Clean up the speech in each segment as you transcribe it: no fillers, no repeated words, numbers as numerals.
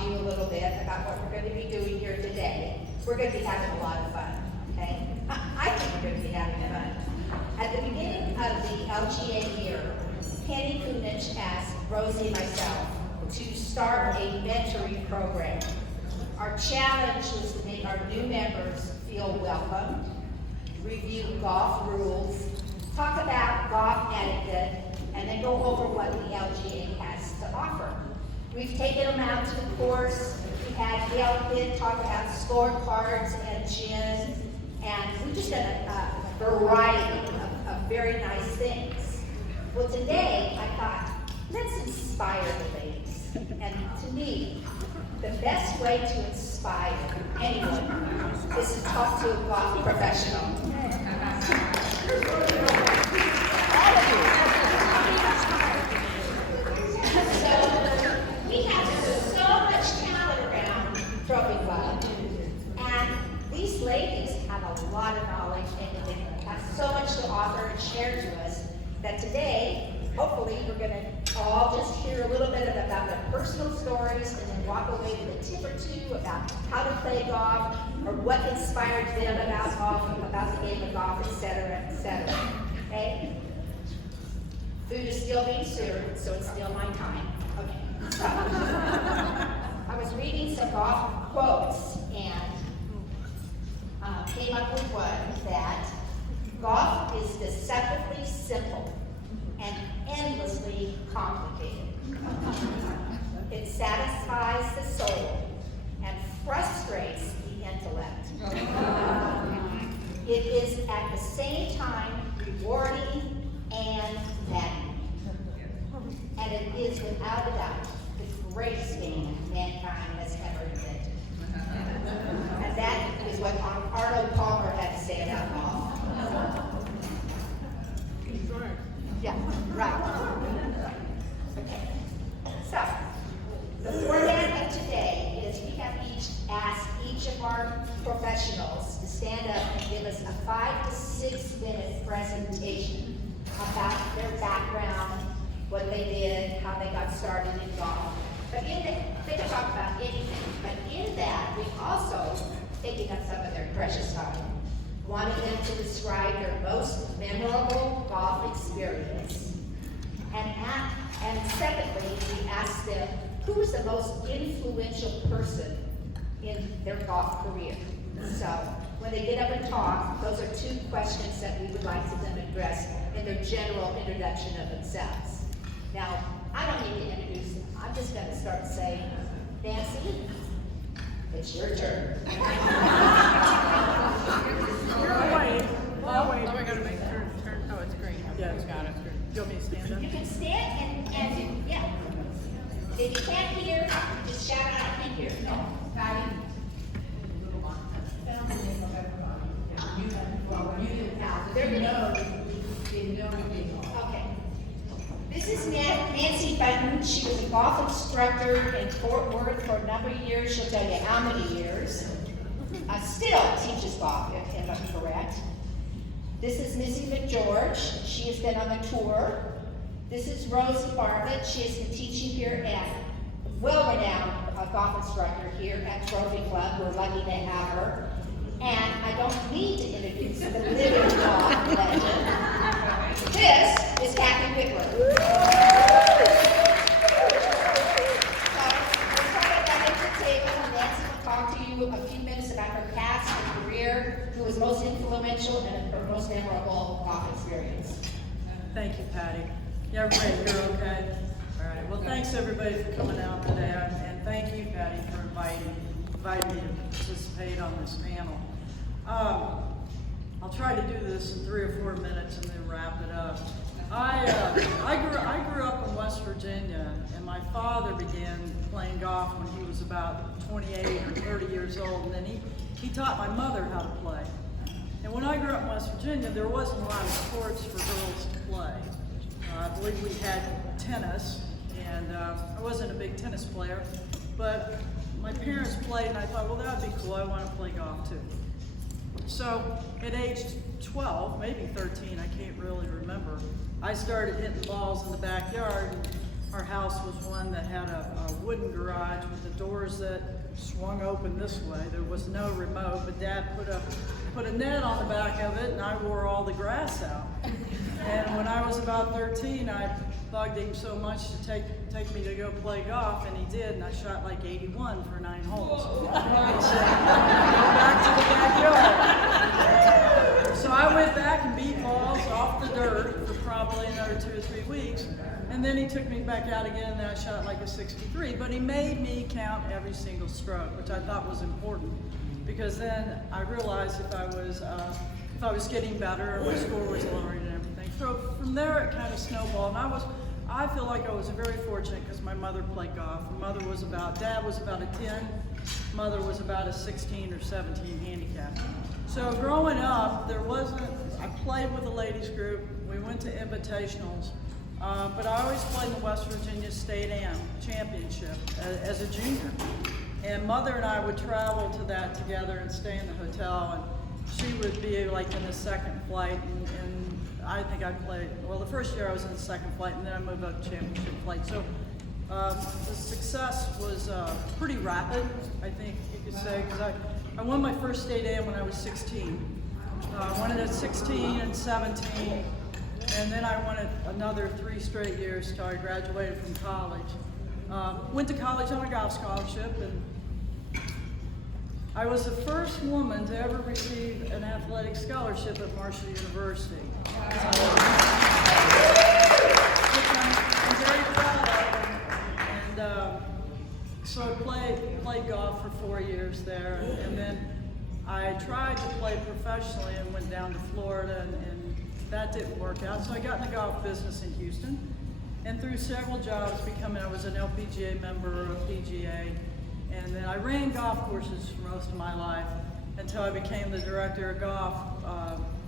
to you a little bit about what we're going to be doing here today. We're going to be having a lot of fun, okay? I think we're going to be having fun. At the beginning of the LGA year, Penny Kunich asked Rosey and myself to start a mentoring program. Our challenge was to make our new members feel welcome, review golf rules, talk about golf etiquette, and then go over what the LGA has to offer. We've taken them out to the course. We had Gail Kidd talk about scorecards and gin, and we just done a variety of very nice things. Well, today I thought, let's inspire the ladies. And to me, the best way to inspire anyone is to talk to a golf professional. All of you. So we have so much talent around Trophy Club, and these ladies have a lot of knowledge and they have so much to offer and share to us that today, hopefully, we're going to all just hear a little bit about their personal stories and then walk away with a tip or two about how to play golf or what inspired them about golf, about the game of golf, etc., etc. Okay? Food is still being served, so it's still my time. Okay. So, I was reading some golf quotes and came up with one that golf is deceptively simple and endlessly complicated. It satisfies the soul and frustrates the intellect. It is at the same time rewarding and maddening. And it is without a doubt the greatest game mankind has ever invented. And that is what Arnold Palmer had to say about golf. Yeah, right. Okay. So, the format of today is we have each asked each of our professionals to stand up and give us a 5 to 6 minute presentation about their background, what they did, how they got started in golf. But in that, they can talk about anything. But in that, we also taking up some of their precious time, wanting them to describe their most memorable golf experience. And secondly, we asked them who was the most influential person in their golf career. So when they get up and talk, those are 2 questions that we would like to them address in their general introduction of themselves. Now, I don't need to introduce them. I'm just going to start saying, Nancy, it's your turn. Wait. Oh, we gotta make turn. Oh, it's green. Yeah, it's got it. Do you want me to stand up? You can stand and yeah. If you can't hear, just shout out, I can hear. No, Patty. Okay. This is Nancy Bunton. She was a golf instructor in Fort Worth for a number of years. She'll tell you how many years. Still teaches golf, if I'm correct. This is Missie McGeorge. She has been on the tour. This is Rosey Bartlett. She has been teaching here at well-renowned golf instructor here at Trophy Club. We're lucky to have her. And I don't need to introduce the living golf legend. This is Kathy Whitworth. So, we're talking about at the table, and Nancy will talk to you a few minutes about her past, her career, who was most influential, and her most memorable golf experience. Thank you, Patty. Yeah, everybody here okay? All right. Well, thanks everybody for coming out today, and thank you, Patty, for inviting me to participate on this panel. I'll try to do this in 3 or 4 minutes and then wrap it up. I grew up in West Virginia, and my father began playing golf when he was about 28 or 30 years old, and then he taught my mother how to play. And when I grew up in West Virginia, there wasn't a lot of sports for girls to play. I believe we had tennis, and I wasn't a big tennis player, but my parents played, and I thought, well, that would be cool. I want to play golf too. So at age 12, maybe 13, I can't really remember, I started hitting balls in the backyard. Our house was one that had a wooden garage with the doors that swung open this way. There was no remote, but Dad put a net on the back of it, and I wore all the grass out. And when I was about 13, I bugged him so much to take me to go play golf, and he did, and I shot like 81 for 9 holes. He said, go back to the backyard. So I went back and beat balls off the dirt for probably another 2 or 3 weeks, and then he took me back out again, and I shot like a 63. But he made me count every single stroke, which I thought was important, because then I realized if I was getting better or my score was lowering and everything. So from there it kind of snowballed, and I feel like I was very fortunate because my mother played golf. Dad was about a 10, mother was about a 16 or 17 handicap. So growing up, I played with the ladies group, we went to invitationals, but I always played in the West Virginia State Am Championship as a junior. And Mother and I would travel to that together and stay in the hotel, and she would be like in the second flight, and I think I played, well, the first year I was in the second flight, and then I moved up to championship flight. So the success was pretty rapid, I think you could say, because I won my first state Am when I was 16. Won it at 16 and 17, and then I won it another 3 straight years till I graduated from college. Went to college on a golf scholarship, and I was the first woman to ever receive an athletic scholarship at Marshall University. Which I'm very proud of. And so I played golf for 4 years there, and then I tried to play professionally and went down to Florida, and that didn't work out. So I got in the golf business in Houston, and through several jobs, I was an LPGA member of PGA, and then I ran golf courses for most of my life until I became the director of golf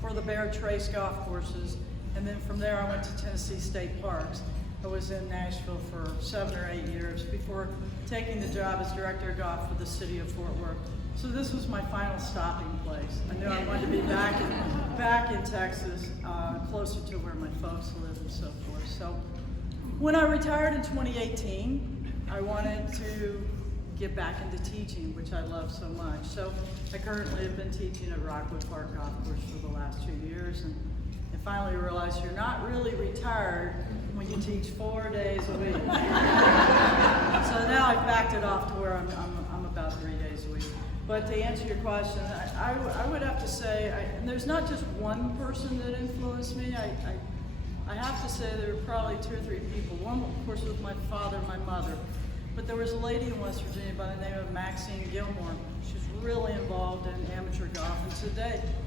for the Bear Trace golf courses, and then from there I went to Tennessee State Parks. I was in Nashville for 7 or 8 years before taking the job as director of golf for the city of Fort Worth. So this was my final stopping place. I knew I wanted to be back in Texas, closer to where my folks live and so forth. So when I retired in 2018, I wanted to get back into teaching, which I love so much. So I currently have been teaching at Rockwood Park Golf Course for the last 2 years, and I finally realized you're not really retired when you teach 4 days a week. So now I've backed it off to where I'm about 3 days a week. But to answer your question, I would have to say, and there's not just one person that influenced me. I have to say there were probably 2 or 3 people. One, of course, was my father and my mother. But there was a lady in West Virginia by the name of Maxine Gilmore. She's really involved in amateur golf. And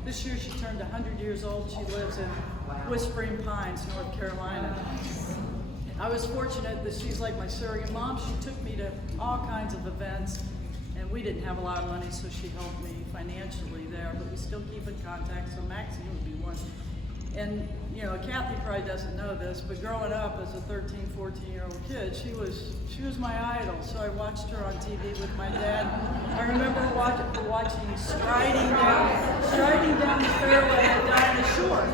this year she turned 100 years old. She lives in Whispering Pines, North Carolina. I was fortunate that she's like my surrogate mom. She took me to all kinds of events, and we didn't have a lot of money, so she helped me financially there, but we still keep in contact, so Maxine would be one. And, you know, Kathy probably doesn't know this, but growing up as a 13, 14-year-old kid, she was my idol. So I watched her on TV with my dad. I remember watching striding down the fairway at Dinah Shore.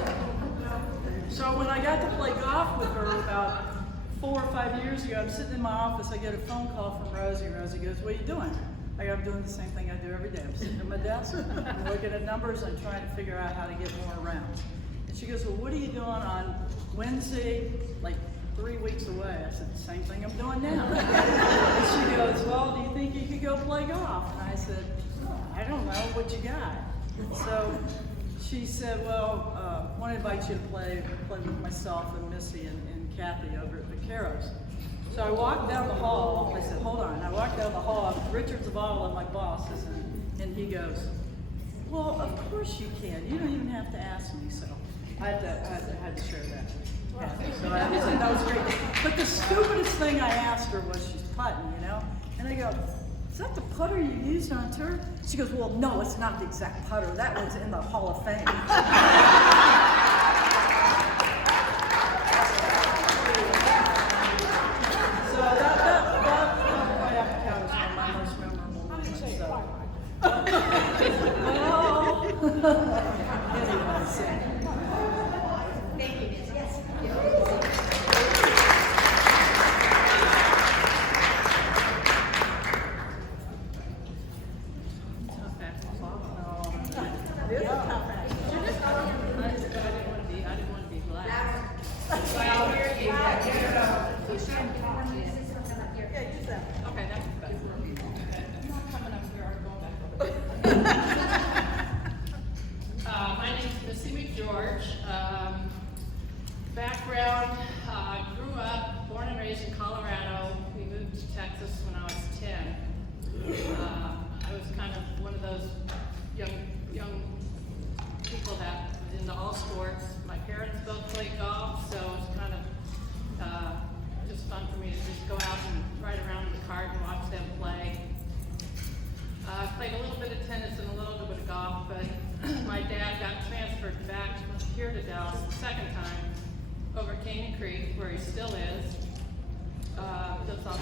So when I got to play golf with her about 4 or 5 years ago, I'm sitting in my office, I get a phone call from Rosey. Rosey goes, "What are you doing?" I go, "I'm doing the same thing I do every day. I'm sitting at my desk, I'm looking at numbers, I'm trying to figure out how to get more rounds." She goes, "Well, what are you doing on Wednesday, like 3 weeks away?" I said, "The same thing I'm doing now." And she goes, "Well, do you think you could go play golf?" And I said, "I don't know, what you got?" So she said, "Well, I want to invite you to play with myself and Missie and Kathy over at Vaqueros." So I walked down the hall. I said, "Hold on." I walked down the hall. Richard Zavala, my boss, and he goes, "Well, of course you can. You don't even have to ask me." So I had to share that. So that was great. But the stupidest thing I asked her was, she's putting, you know? And I go, "Is that the putter you used on tour?" She goes, "Well, no, it's not the exact putter. That one's in the Hall of Fame." So that I have to count as one of my most memorable moments. Anyway, Thank you, Miss. Yes. My name is Missie McGeorge. Background, grew up, born and raised in Colorado. We moved to Texas when I was 10. I was kind of one of those young people that was into all sports. My parents both played golf, so it was kind of just fun for me to just go out and ride around in the cart and watch them play. I played a little bit of tennis and a little bit of golf, but my dad got transferred back here to Dallas the second time over Canyon Creek, where he still is. Lives on